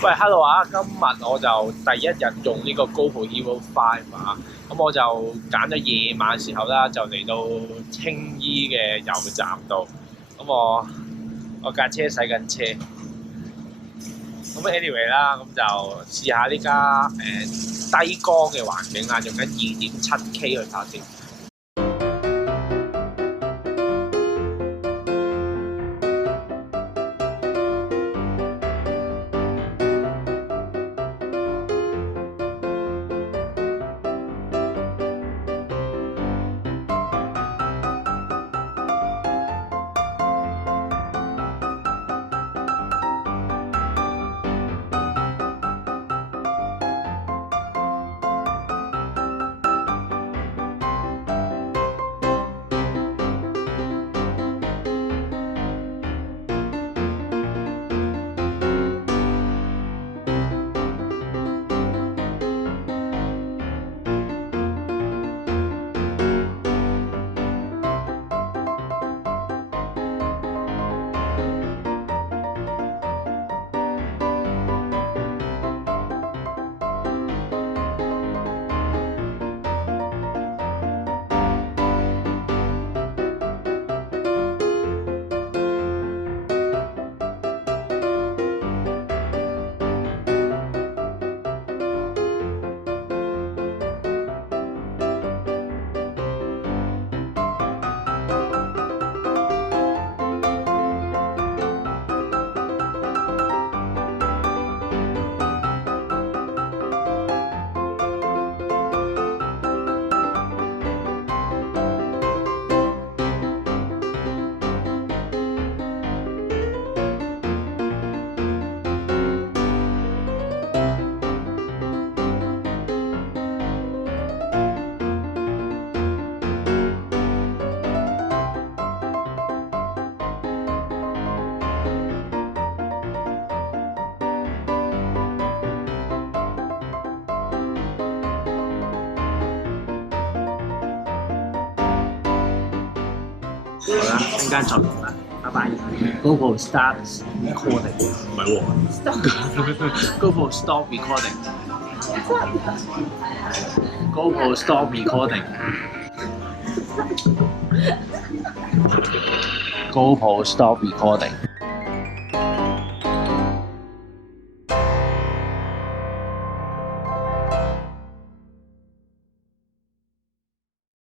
喂，hello 啊！今日我就第一日用呢個 GoPro Hero 5啊，咁我就揀咗夜晚時候啦，就嚟到青衣嘅油站度。咁我架車洗緊車，咁 anyway 啦，咁就試下呢家低光嘅環境啦，用緊2.7K 去拍攝。好啦，陣間再講啦，拜拜。GoPro start recording， 唔係喎。GoPro stop recording。GoPro stop recording。GoPro stop recording。